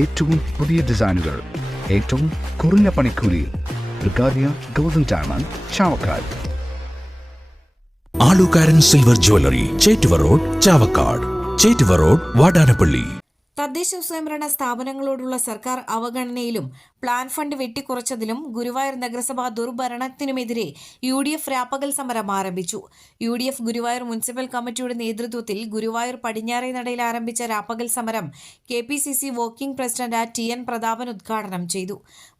ഏറ്റവും പുതിയ ഡിസൈനുകൾ, ഏറ്റവും കുറഞ്ഞ പണിക്കൂലിയിൽ. ബ്രിഗാദിയ golden diamond, Chavakkad. Alukkaran silver jewellery, Chettuva road, Chavakkad. Chettuva road, Vadanappally. തദ്ദേശ സ്വയംഭരണ സ്ഥാപനങ്ങളോടുള്ള സർക്കാർ അവഗണനയിലും പ്ലാൻ ഫണ്ട് വെട്ടിക്കുറച്ചതിലും ഗുരുവായൂർ നഗരസഭ ദുർഭരണത്തിനുമെതിരെ UDF രാപ്പകൽ സമരം ആരംഭിച്ചു. UDF ഗുരുവായൂർ മുനിസിപ്പൽ കമ്മിറ്റിയുടെ നേതൃത്വത്തിൽ ഗുരുവായൂർ പടിഞ്ഞാറേ നടയിൽ ആരംഭിച്ച രാപ്പകൽ സമരം KPCC working president TN Prathapan ഉദ്ഘാടനം ചെയ്തു.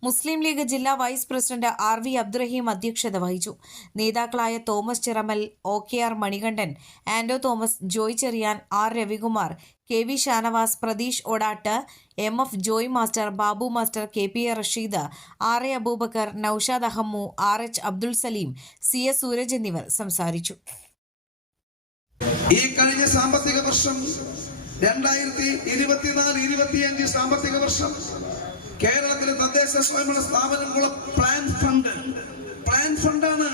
മുസ്ലിം ലീഗ് ജില്ലാ വൈസ് പ്രസിഡന്റ് RV അബ്ദുറഹീം അധ്യക്ഷത വഹിച്ചു. നേതാക്കളായ Thomas Chiramal, OKR Manikandan, Ando Thomas, Joy Cherian, R Ravikumar, KV Shanavas, Pratheesh Odatt, MF Joy master, Babu master, KPA Rasheed, RA Abubakar, Noushad Ahammu, RH Abdul Saleem, CS Sooraj എന്നിവർ സംസാരിച്ചു. ഈ കഴിഞ്ഞ സാമ്പത്തിക വർഷം 2024-25 സാമ്പത്തിക വർഷം കേരളത്തിലെ തദ്ദേശ സ്വയംഭരണ സ്ഥാപനങ്ങളുടെ പ്ലാൻ ഫണ്ടാണ്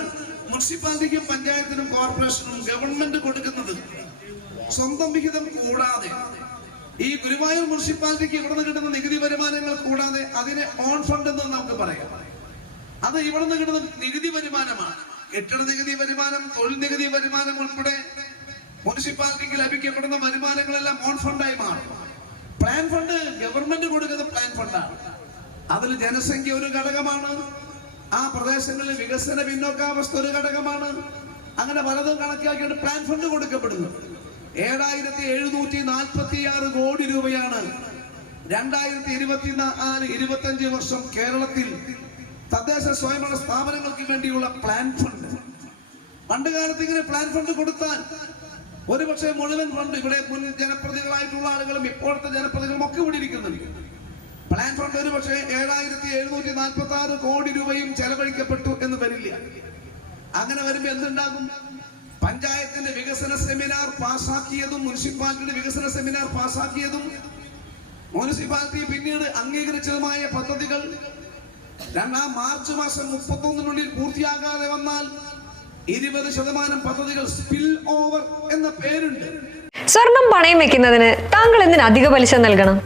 മുനിസിപ്പാലിറ്റിക്കും പഞ്ചായത്തിനും കോർപ്പറേഷനും ഗവൺമെന്റ് കൊടുക്കുന്നത്. സ്വന്തം വിഹിതം കൂടാതെ ഈ ഗുരുവായൂർ മുനിസിപ്പാലിറ്റിക്ക് ഇവിടുന്ന് കിട്ടുന്ന നികുതി വരുമാനങ്ങൾ കൂടാതെ അതിനെ ഓൺ ഫണ്ട് എന്ന് നമുക്ക് പറയാം. അത് ഇവിടുന്ന് കിട്ടുന്ന നികുതി വരുമാനമാണ്. കെട്ടിട നികുതി വരുമാനം, തൊഴിൽ നികുതി വരുമാനം ഉൾപ്പെടെ മുനിസിപ്പാലിറ്റിക്ക് ലഭിക്കപ്പെടുന്ന വരുമാനങ്ങളെല്ലാം ഓൺ ഫണ്ടായി മാറും. പ്ലാൻ ഫണ്ട് ഗവൺമെന്റ് കൊടുക്കുന്ന പ്ലാൻ ഫണ്ടാണ്. അതിൽ ജനസംഖ്യ ഒരു ഘടകമാണ്, ആ പ്രദേശങ്ങളിലെ വികസന പിന്നോക്കാവസ്ഥ ഒരു ഘടകമാണ്. അങ്ങനെ പലതും കണക്കാക്കിയിട്ട് പ്ലാൻ ഫണ്ട് കൊടുക്കപ്പെടുന്നു. 7,746 കോടി രൂപയാണ് 2024-25 വർഷം കേരളത്തിൽ തദ്ദേശ സ്വയംഭരണ സ്ഥാപനങ്ങൾക്ക് വേണ്ടിയുള്ള പ്ലാൻ ഫണ്ട്. പണ്ട് കാലത്ത് ഇങ്ങനെ പ്ലാൻ ഫണ്ട് കൊടുത്താൽ ഒരുപക്ഷെ മുഴുവൻ ഫണ്ട് ഇവിടെ മുൻ ജനപ്രതിനിധികളായിട്ടുള്ള ആളുകളും ഇപ്പോഴത്തെ ജനപ്രതിനിധികളും ഒക്കെ ഇവിടെ ഇരിക്കുന്നുണ്ട്. പ്ലാൻ ഫണ്ട് ഒരുപക്ഷെ 7,746 കോടി രൂപയും ചെലവഴിക്കപ്പെട്ടു എന്ന് വരില്ല. അങ്ങനെ വരുമ്പോ എന്തുണ്ടാകും? പഞ്ചായത്തിന്റെ വികസന സെമിനാർ പാസാക്കിയതും മുനിസിപ്പാലിറ്റിയുടെ വികസന സെമിനാർ പാസാക്കിയതും മുനിസിപ്പാലിറ്റി പിന്നീട് അംഗീകരിച്ചതുമായ പദ്ധതികൾ മാർച്ച് മാസം 31-നുള്ളിൽ പൂർത്തിയാകാതെ വന്നാൽ 20% പദ്ധതികൾ സ്പിൽ ഓവർ എന്ന പേരുണ്ട്. സ്വർണം പണയം വെക്കുന്നതിന് താങ്കൾ എന്തിന് അധിക പലിശ നൽകണം?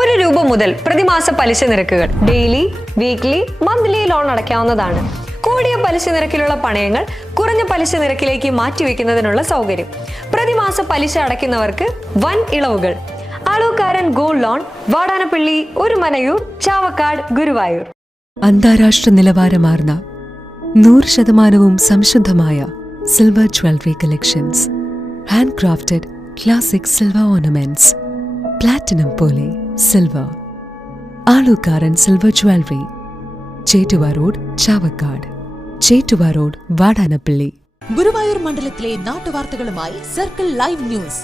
1 രൂപ മുതൽ പ്രതിമാസ പലിശ നിരക്കുകൾ ഡെയിലി, വീക്ക്ലി, മന്ത്ലി ലോൺ അടയ്ക്കാവുന്നതാണ്. കൂടിയ പലിശ നിരക്കിലുള്ള പണയങ്ങൾ കുറഞ്ഞ പലിശ നിരക്കിലേക്ക് മാറ്റിവെക്കുന്നതിനുള്ള സൗകര്യം. പ്രതിമാസ പലിശ അടയ്ക്കുന്നവർക്ക് വൻ ഇളവുകൾ. Alukkaran gold loan, Vadanappally, Orumanayur, Chavakkad, Guruvayur. അന്താരാഷ്ട്ര നിലവാരമാർന്ന 100% സംശുദ്ധമായ silver jewellery collections. Handcrafted classic silver ornaments. Platinum പോലെ silver. Alukkaran silver jewellery, Chettuva road, Chavakkad. Chettuva road, Vadanappally. Guruvayur മണ്ഡലത്തിലെ നാട്ടുവാർത്തകളുമായി സർക്കിൾ ലൈവ് ന്യൂസ്.